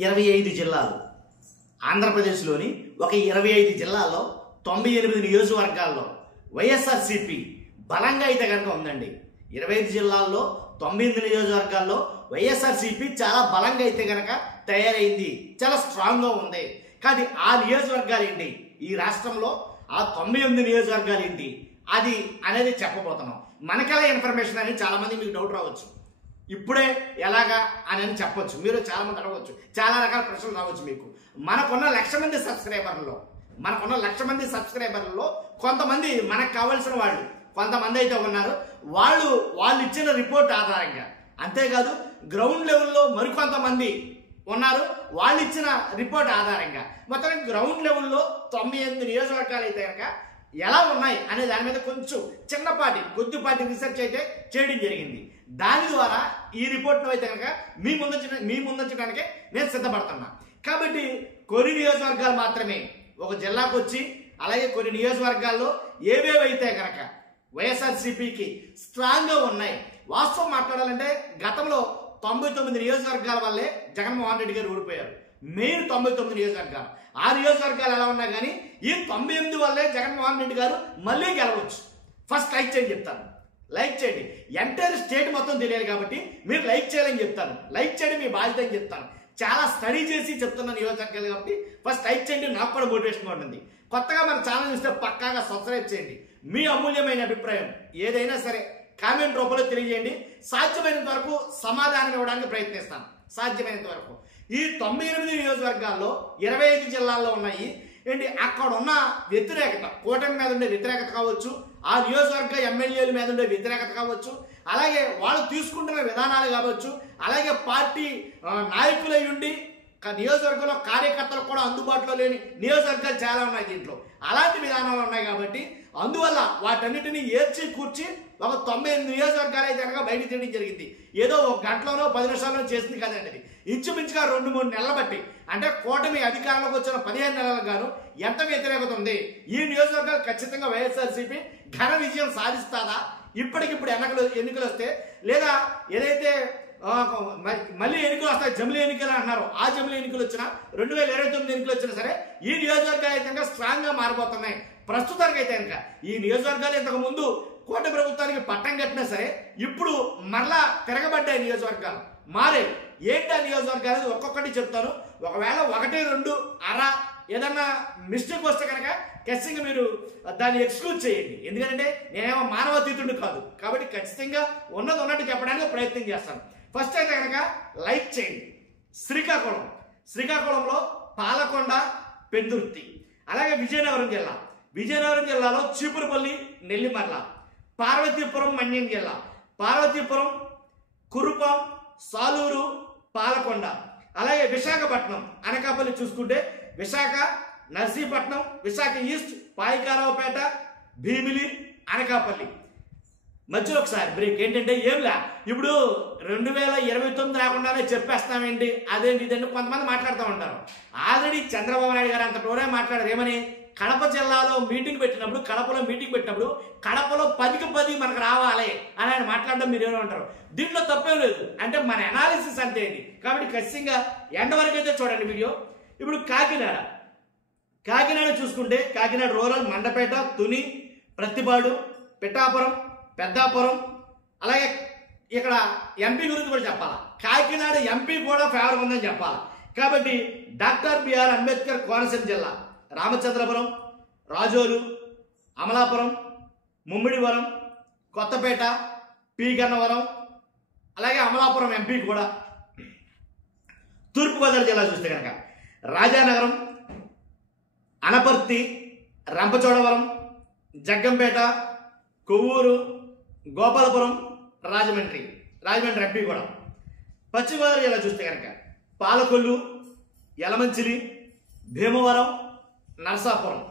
25 జిల్లాలు ఆంధ్రప్రదేశ్లోని ఒక 25 జిల్లాల్లో 98 నియోజకవర్గాల్లో వైఎస్ఆర్సీపీ బలంగా అయితే కనుక ఉందండి. 25 జిల్లాల్లో 98 నియోజకవర్గాల్లో వైఎస్ఆర్సీపీ చాలా బలంగా అయితే కనుక తయారైంది, చాలా స్ట్రాంగ్గా ఉంది. కానీ ఆ నియోజకవర్గాలు ఏంటి, ఈ రాష్ట్రంలో ఆ 98 నియోజకవర్గాలు ఏంటి అది అనేది చెప్పబోతున్నాం. మనకెలా ఇన్ఫర్మేషన్ అనేది చాలామంది మీకు డౌట్ రావచ్చు, ఇప్పుడే ఎలాగా అని చెప్పొచ్చు. మీరు చాలామంది అడగవచ్చు, చాలా రకాల ప్రశ్నలు రావచ్చు మీకు. మనకున్న 1,00,000 మంది సబ్స్క్రైబర్లలో కొంతమంది మనకు కావాల్సిన వాళ్ళు కొంతమంది అయితే ఉన్నారు. వాళ్ళు ఇచ్చిన రిపోర్ట్ ఆధారంగా, అంతేకాదు గ్రౌండ్ లెవెల్లో మరికొంతమంది ఉన్నారు, వాళ్ళు ఇచ్చిన రిపోర్ట్ ఆధారంగా మొత్తం గ్రౌండ్ లెవెల్లో 98 నియోజకవర్గాలు అయితే కనుక ఎలా ఉన్నాయి అనే దాని మీద కొంచెం కొద్దిపాటి రీసెర్చ్ అయితే చేయడం జరిగింది. దాని ద్వారా ఈ రిపోర్ట్ను అయితే కనుక మీ ముందుంచడానికే నేను సిద్ధపడుతున్నా. కాబట్టి కొన్ని నియోజకవర్గాలు మాత్రమే ఒక జిల్లాకు వచ్చి, అలాగే కొన్ని నియోజకవర్గాల్లో ఏవేవైతే కనుక వైఎస్ఆర్సీపీకి స్ట్రాంగ్గా ఉన్నాయి. వాస్తవం మాట్లాడాలంటే గతంలో 99 నియోజకవర్గాల వల్లే జగన్మోహన్ రెడ్డి గారు ఓడిపోయారు. మెయిన్ 99 నియోజకవర్గాలు, ఆ నియోజకవర్గాలు ఎలా ఉన్నా కానీ ఈ 98 వల్లే జగన్మోహన్ రెడ్డి గారు మళ్ళీ గెలవచ్చు. ఫస్ట్ లైక్ చేయండి చెప్తాను, లైక్ చేయండి. ఎంటైర్ స్టేట్ మొత్తం తెలియాలి కాబట్టి మీరు లైక్ చేయాలని చెప్తాను. లైక్ చేయడం మీ బాధ్యత అని చెప్తాను. చాలా స్టడీ చేసి చెప్తున్న నియోజకవర్గాలు కాబట్టి ఫస్ట్ లైక్ చేయండి, నాకు కూడా మోటివేషన్గా ఉంటుంది. కొత్తగా మన ఛానల్ చూస్తే పక్కాగా సబ్స్క్రైబ్ చేయండి. మీ అమూల్యమైన అభిప్రాయం ఏదైనా సరే కామెంట్ రూపంలో తెలియజేయండి. సాధ్యమైనంత వరకు సమాధానం ఇవ్వడానికి ప్రయత్నిస్తాను, సాధ్యమైనంత వరకు. ఈ 98 నియోజకవర్గాల్లో 25 జిల్లాల్లో ఉన్నాయి ఏంటి, అక్కడ ఉన్న వ్యతిరేకత, కూటమి మీద ఉండే వ్యతిరేకత కావచ్చు, ఆ నియోజకవర్గ ఎమ్మెల్యేల మీద ఉండే వ్యతిరేకత కావచ్చు, అలాగే వాళ్ళు తీసుకుంటున్న విధానాలు కావచ్చు, అలాగే పార్టీ నాయకులై ఉండి నియోజకవర్గంలో కార్యకర్తలు కూడా అందుబాటులో లేని నియోజకవర్గాలు చాలా ఉన్నాయి. దీంట్లో అలాంటి విధానాలు ఉన్నాయి కాబట్టి అందువల్ల వాటన్నిటిని ఏర్చి కూర్చి ఒక 98 నియోజకవర్గాలు అయితే కనుక బయట తీయడం జరిగింది. ఏదో ఒక గంటలోనో 10 నిమిషాల్లోనో చేసింది కదండి. అది ఇంచుమించుగా 2-3 నెలల బట్టి, అంటే కూటమి అధికారంలోకి వచ్చిన 15 నెలలకు గాను ఎంత వ్యతిరేకత ఉంది. ఈ నియోజకవర్గాలు ఖచ్చితంగా వైఎస్ఆర్సీపీ ఘన విజయం సాధిస్తాదా, ఇప్పటికిప్పుడు ఎన్నికలు వస్తే, లేదా ఏదైతే మళ్ళీ ఎన్నికలు వస్తాయి, జమిలీ ఎన్నికలు అన్నారు, ఆ జమిలీ ఎన్నికలు వచ్చినా 2029 ఎన్నికలు వచ్చినా సరే ఈ నియోజకవర్గాలు అయితే కనుక స్ట్రాంగ్ గా మారిపోతున్నాయి. ప్రస్తుతానికి అయితే కనుక ఈ నియోజకవర్గాలు ఇంతకు ముందు కూటమి ప్రభుత్వానికి పట్టం కట్టినా సరే ఇప్పుడు మరలా తిరగబడ్డాయి నియోజకవర్గాలు, మారే. ఏంటి ఆ నియోజకవర్గాలు అనేది ఒక్కొక్కటి చెప్తాను. ఒకవేళ 1-2 అర ఏదన్నా మిస్టేక్ వస్తే కనుక ఖచ్చితంగా మీరు దాన్ని ఎక్స్క్లూజ్ చేయండి. ఎందుకంటే నేనేమో మానవాతీతుడు కాదు, కాబట్టి ఖచ్చితంగా ఉన్నట్టు చెప్పడానికి ప్రయత్నం చేస్తాను. ఫస్ట్ అయితే కనుక లైక్ చేయండి. శ్రీకాకుళంలో పాలకొండ, పెందుర్తి, అలాగే విజయనగరం జిల్లాలో చీపురుపల్లి, నెల్లిమర్ల, పార్వతీపురం మన్యం జిల్లా, పార్వతీపురం, కురుపాం, సాలూరు, పాలకొండ, అలాగే విశాఖపట్నం, అనకాపల్లి చూసుకుంటే విశాఖ, నర్సీపట్నం, విశాఖ ఈస్ట్, పాయికారావుపేట, భీమిలి, అనకాపల్లి. మధ్యలో ఒకసారి బ్రేక్. ఏంటంటే ఏంలా ఇప్పుడు 2029 రాకుండానే చెప్పేస్తామేంటి, అదేంటి ఇదంటే కొంతమంది మాట్లాడుతూ ఉంటారు. ఆల్రెడీ చంద్రబాబు నాయుడు గారు అంత టోరే మాట్లాడారు. ఏమని, కడపలో మీటింగ్ పెట్టినప్పుడు కడపలో 10కి 10 మనకు రావాలి అని ఆయన మాట్లాడడం మీరు ఏమంటారు. దీంట్లో తప్పేం లేదు, అంటే మన అనాలిసిస్ అంతే ఇది. కాబట్టి ఖచ్చితంగా ఎండ వరకు అయితే చూడండి వీడియో. ఇప్పుడు కాకినాడ చూసుకుంటే కాకినాడ రూరల్, మండపేట, తుని, ప్రతిపాడు, పిఠాపురం, పెద్దాపురం, అలాగే ఇక్కడ ఎంపీ గురించి కూడా చెప్పాలా. కాకినాడ ఎంపీ కూడా ఫేవర్ ఉందని చెప్పాలి. కాబట్టి డాక్టర్ బిఆర్ అంబేద్కర్ కోనసీమ జిల్లా, రామచంద్రపురం, రాజోలు, అమలాపురం, ముమ్మిడివరం, కొత్తపేట, పి గన్నవరం, అలాగే అమలాపురం ఎంపీ కూడా. తూర్పుగోదావరి జిల్లా చూస్తే కనుక రాజానగరం, అనపర్తి, రంపచోడవరం, జగ్గంపేట, కొవ్వూరు, గోపాలపురం, రాజమండ్రి ఎంపీ కూడా. పశ్చిమ గోదావరి జిల్లా చూస్తే కనుక పాలకొల్లు, యలమంచిలి, భీమవరం, నరసాపురం.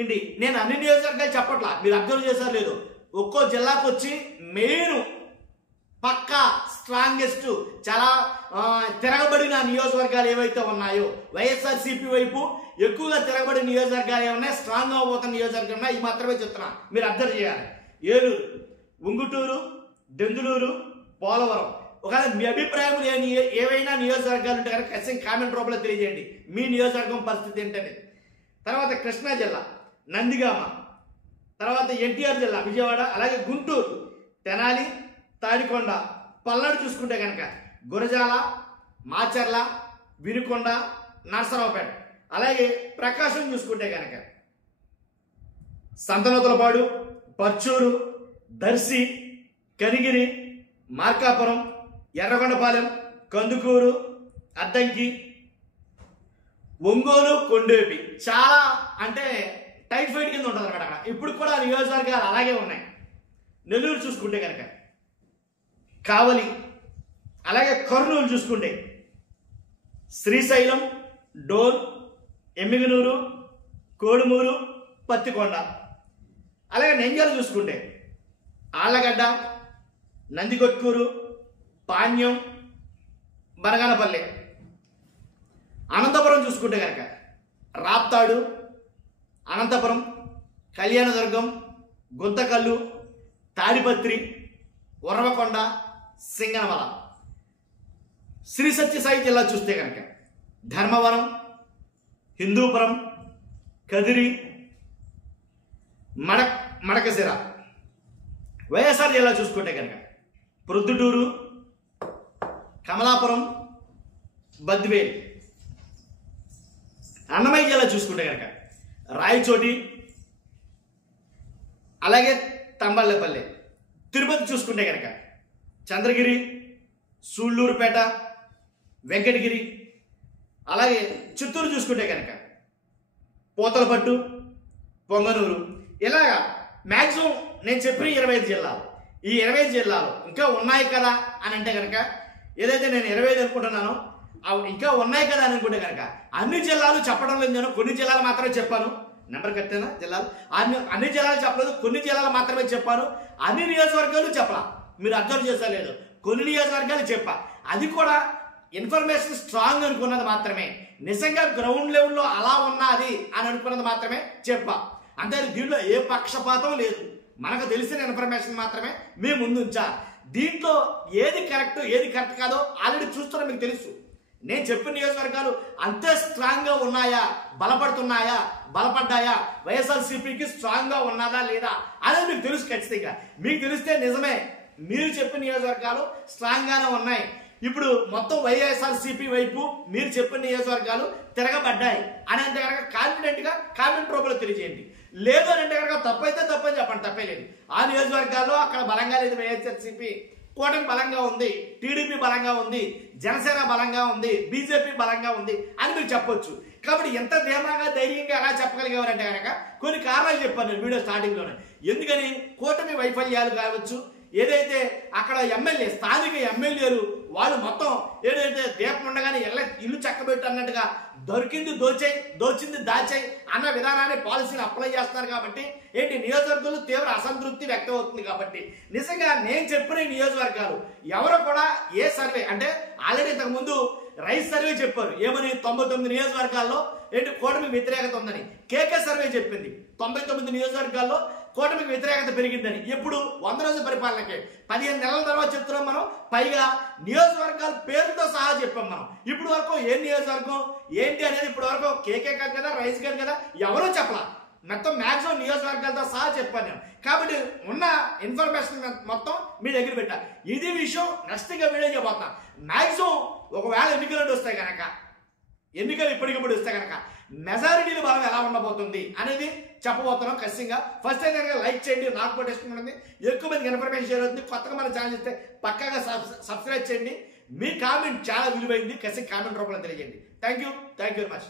ఏంటి, నేను అన్ని నియోజకవర్గాలు చెప్పట్లా, మీరు అబ్జర్వ్ చేశారు లేదు. ఒక్కో జిల్లాకు వచ్చి మెయిన్ పక్కా స్ట్రాంగెస్ట్ చాలా తిరగబడిన నియోజకవర్గాలు ఏవైతే ఉన్నాయో, వైఎస్ఆర్సీపీ వైపు ఎక్కువగా తిరగబడిన నియోజకవర్గాలు ఏమన్నా స్ట్రాంగ్ అవబోతున్న నియోజకవర్గాలు ఉన్నాయి, ఇవి మాత్రమే చెప్తున్నా, మీరు అబ్జర్వ్ చేయాలి. ఏలూరు, ఉంగుటూరు, దెందులూరు, పోలవరం, ఒకవేళ మీ అభిప్రాయం ఏవైనా నియోజకవర్గాలు ఉంటే కనుక ఖచ్చితంగా కామెంట్ రూపంలో తెలియజేయండి మీ నియోజకవర్గం పరిస్థితి ఏంటనేది. తర్వాత కృష్ణా జిల్లా నందిగామ, తర్వాత ఎన్టీఆర్ జిల్లా విజయవాడ, అలాగే గుంటూరు, తెనాలి, తాడికొండ, పల్నాడు చూసుకుంటే కనుక గురజాల, మాచర్ల, వినుకొండ, నరసరావుపేట, అలాగే ప్రకాశం చూసుకుంటే కనుక సంతనూతలపాడు, పర్చూరు, దర్శి, కనిగిరి, మార్కాపురం, ఎర్రగొండపాలెం, కందుకూరు, అద్దంకి, ఒంగోలు, కొండేపి. చాలా అంటే టైట్ ఫైట్ కింద ఉంటుంది అనమాట అక్కడ. ఇప్పుడు కూడా నియోజకవర్గాలు అలాగే ఉన్నాయి. నెల్లూరు చూసుకుంటే కనుక కావలి, అలాగే కర్నూలు చూసుకుంటే శ్రీశైలం, డోన్, ఎమ్మిగనూరు, కోడుమూరు, పత్తికొండ, అలాగే నంద్యాల చూసుకుంటే ఆళ్లగడ్డ, నందికొట్కూరు, పాణ్యం, బనగానపల్లి. అనంతపురం చూసుకుంటే కనుక రాప్తాడు, అనంతపురం, కళ్యాణదుర్గం, గుంతకల్లు, తాడిపత్రి, ఉరవకొండ, సింగనమల. శ్రీ సత్యసాయి జిల్లా చూస్తే కనుక ధర్మవరం, హిందూపురం, కదిరి, మడకసిర. వైఎస్ఆర్ జిల్లా చూసుకుంటే కనుక ప్రొద్దుటూరు, కమలాపురం, బద్వేల్. అన్నమయ్య జిల్లా చూసుకుంటే కనుక రాయచోటి, అలాగే తంబళ్ళపల్లి. తిరుపతి చూసుకుంటే కనుక చంద్రగిరి, సూళ్ళూరుపేట, వెంకటగిరి, అలాగే చిత్తూరు చూసుకుంటే కనుక పోతలపట్టు, పొంగనూరు. ఇలాగా మ్యాక్సిమం నేను చెప్పిన 25 జిల్లాలు. ఈ 25 జిల్లాలు ఇంకా ఉన్నాయి కదా అని అంటే కనుక, ఏదైతే నేను 25 అనుకుంటున్నానో అవి ఇంకా ఉన్నాయి కదా అని అనుకుంటే కనుక అన్ని జిల్లాలు చెప్పడం లేదు. నేను కొన్ని జిల్లాలు మాత్రమే చెప్పాను. నెంబర్ కట్టేనా జిల్లాలు? అన్ని జిల్లాలు చెప్పలేదు, కొన్ని జిల్లాలు మాత్రమే చెప్పాను. అన్ని నియోజకవర్గాలు చెప్పలా, మీరు అబ్జర్వ్ చేసా లేదు. కొన్ని నియోజకవర్గాలు చెప్పా, అది కూడా ఇన్ఫర్మేషన్ స్ట్రాంగ్ అనుకున్నది మాత్రమే. నిజంగా గ్రౌండ్ లెవెల్లో అలా ఉన్నది అని అనుకున్నది మాత్రమే చెప్పా. అంటే దీంట్లో ఏ పక్షపాతం లేదు, మనకు తెలిసిన ఇన్ఫర్మేషన్ మాత్రమే మేము ముందుంచా. దీంట్లో ఏది కరెక్ట్ కాదో ఆల్రెడీ చూస్తున్నా, మీకు తెలుసు. నేను చెప్పిన నియోజకవర్గాలు అంతే స్ట్రాంగ్ గా ఉన్నాయా, బలపడుతున్నాయా, బలపడ్డాయా, వైఎస్ఆర్సీపీకి స్ట్రాంగ్ గా ఉన్నదా లేదా అనేది మీకు తెలుసు. ఖచ్చితంగా మీకు తెలిస్తే నిజమే, మీరు చెప్పిన నియోజకవర్గాలు స్ట్రాంగ్ గానే ఉన్నాయి. ఇప్పుడు మొత్తం వైఎస్ఆర్సీపీ వైపు మీరు చెప్పిన నియోజకవర్గాలు తిరగబడ్డాయి అని అంటే కనుక కాన్ఫిడెంట్ గా కామెంట్ రూపంలో తెలియజేయండి. లేదు అని అంటే కనుక తప్పైతే తప్పని చెప్పండి, తప్పే లేదు. ఆ నియోజకవర్గాల్లో అక్కడ బలంగా లేదు వైఎస్ఆర్సీపీ, కూటమి బలంగా ఉంది, టీడీపీ బలంగా ఉంది, జనసేన బలంగా ఉంది, బీజేపీ బలంగా ఉంది అని మీరు చెప్పొచ్చు. కాబట్టి ఎంత ధీమాగా ధైర్యంగా ఎలా చెప్పగలిగేవారంటే కనుక కొన్ని కారణాలు చెప్పాను నేను వీడియో స్టార్టింగ్ లోనే. ఎందుకని కూటమి వైఫల్యాలు కావచ్చు, ఏదైతే అక్కడ ఎమ్మెల్యే స్థానిక ఎమ్మెల్యేలు వాళ్ళు మొత్తం ఏదైతే దీపం ఉండగానే ఇల్లు చక్కబెట్టు అన్నట్టుగా దొరికింది దోచేయి, దోచింది దాచేయి అన్న విధానాన్ని పాలసీని అప్లై చేస్తున్నారు. కాబట్టి ఏంటి నియోజకవర్గాలు తీవ్ర అసంతృప్తి వ్యక్తం అవుతుంది. కాబట్టి నిజంగా నేను చెప్పిన ఈ నియోజకవర్గాలు ఎవరు కూడా ఏ సర్వే అంటే ఆల్రెడీ ఇంతకు ముందు రైస్ సర్వే చెప్పారు ఏమని 99 నియోజకవర్గాల్లో ఏంటి కూటమి వ్యతిరేకత ఉందని. కేకే సర్వే చెప్పింది 99 నియోజకవర్గాల్లో కూటమికి వ్యతిరేకత పెరిగిందని. ఇప్పుడు 100 రోజుల పరిపాలనకే 15 నెలల తర్వాత చెప్తున్నాం మనం. పైగా నియోజకవర్గాల పేరుతో సహా చెప్పాం మనం. ఇప్పుడు వరకు ఏ నియోజకవర్గం ఏంటి అనేది ఇప్పుడు వరకు కేకే కాదు కదా, రైస్ కాదు కదా, ఎవరో చెప్పలా. మొత్తం మ్యాక్సిమం నియోజకవర్గాలతో సహా చెప్పాను నేను. కాబట్టి ఉన్న ఇన్ఫర్మేషన్ మొత్తం మీ దగ్గర పెట్టా. ఇది విషయం నెక్స్ట్ గా వీడియో చెప్పబోతున్నా. మ్యాక్సిమం ఒకవేళ ఎన్నికలు వస్తే కనుక, ఎన్నికలు ఇప్పటికిప్పుడు వస్తే కనుక మెజారిటీల బలం ఎలా ఉండబోతుంది అనేది చెప్పబోతున్నాం ఖచ్చితంగా. ఫస్ట్ అయితే కనుక లైక్ చేయండి, నాకు కూడా ఇష్టం ఉంటుంది, ఎక్కువ మందికి ఇన్ఫర్మేషన్ షేర్ అవుతుంది. కొత్తగా మన ఛానల్ ఇస్తే పక్కాగా సబ్స్క్రైబ్ చేయండి. మీ కామెంట్ చాలా విలువైంది, ఖచ్చితంగా కామెంట్ రూపంలో తెలియజేయండి. Thank you very much.